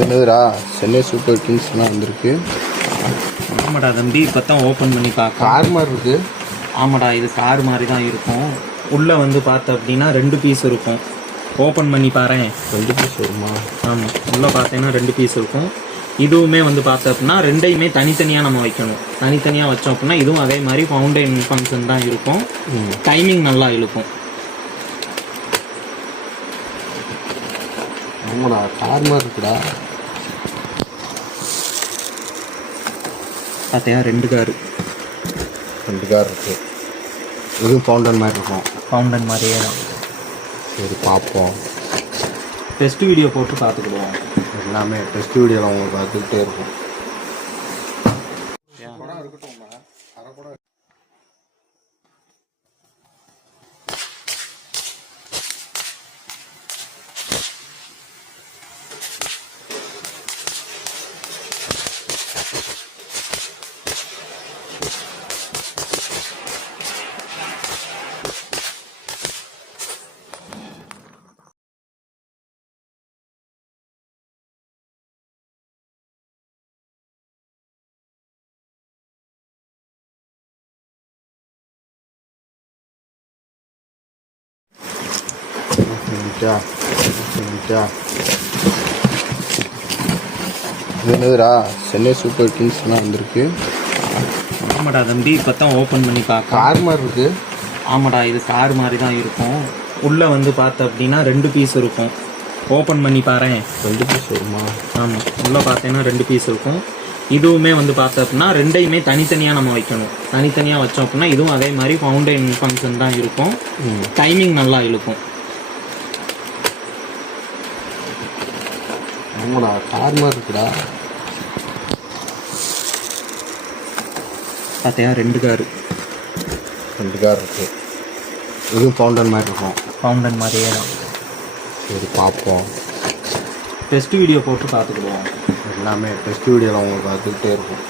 என்னதுடா சென்னை சூப்பர் கிங்ஸ்லாம் வந்திருக்கு. ஆமாடா தம்பி, இப்போ தான் ஓப்பன் பண்ணி பார்க்க. கார் மாதிரி இருக்கு. ஆமாடா, இது கார் மாதிரி தான் இருக்கும். உள்ளே வந்து பார்த்த அப்படின்னா 2 பீஸ் இருக்கும். ஓப்பன் பண்ணி பாறேன். 2 பீஸ் வருமா? ஆமாம், உள்ளே பார்த்தீங்கன்னா 2 பீஸ் இருக்கும். இதுவுமே வந்து பார்த்த அப்படின்னா ரெண்டையுமே தனித்தனியாக நம்ம வைக்கணும். தனித்தனியாக வச்சோம் அப்படின்னா இதுவும் அதே மாதிரி ஃபவுண்டைன் ஃபங்க்ஷன் தான் இருக்கும். டைமிங் நல்லா இழுக்கும். ஆமாடா, கார் மாதிரி இருக்குடா. பார்த்தியா, 2 கார் இருக்கு. இதுவும் ஃபவுண்டன் மாதிரி இருக்கும். ஃபவுண்டன் மாதிரியே தான். சரி, பார்ப்போம். டெஸ்ட் வீடியோ போட்டு பார்த்துக்கிடுவோம். எல்லாமே டெஸ்ட் வீடியோவில் அவங்க பார்த்துக்கிட்டே இருக்கும். என்னதுடா சென்னை சூப்பர் கிங்ஸ்லாம் வந்திருக்கு. ஆமாடா தம்பி, இப்போ தான் ஓப்பன் பண்ணி பார்க்க. கார் மாதிரி இருக்கு. ஆமாடா, இது கார் மாதிரி தான் இருக்கும். உள்ளே வந்து பார்த்த அப்படின்னா 2 பீஸ் இருக்கும். ஓப்பன் பண்ணி பாறேன். 2 பீஸ் வருமா? ஆமாம், உள்ளே பார்த்தீங்கன்னா 2 பீஸ் இருக்கும். இதுவுமே வந்து பார்த்த அப்படின்னா ரெண்டையுமே தனித்தனியாக நம்ம வைக்கணும். தனித்தனியாக வச்சோம் அப்படின்னா இதுவும் அதே மாதிரி ஃபவுண்டைன் ஃபங்க்ஷன் தான் இருக்கும். டைமிங் நல்லா இழுக்கும். ஆமாடா, கார் மாதிரி இருக்குடா. பார்த்தியா, 2 கார் இருக்கு. இதுவும் ஃபவுண்டன் மாதிரி இருக்கும். ஃபவுண்டன் மாதிரியே தான். சரி, பார்ப்போம். டெஸ்ட் வீடியோ போட்டு பார்த்துக்கிடுவோம். எல்லாமே டெஸ்ட் வீடியோவில் அவங்க பார்த்துக்கிட்டே இருக்கும்.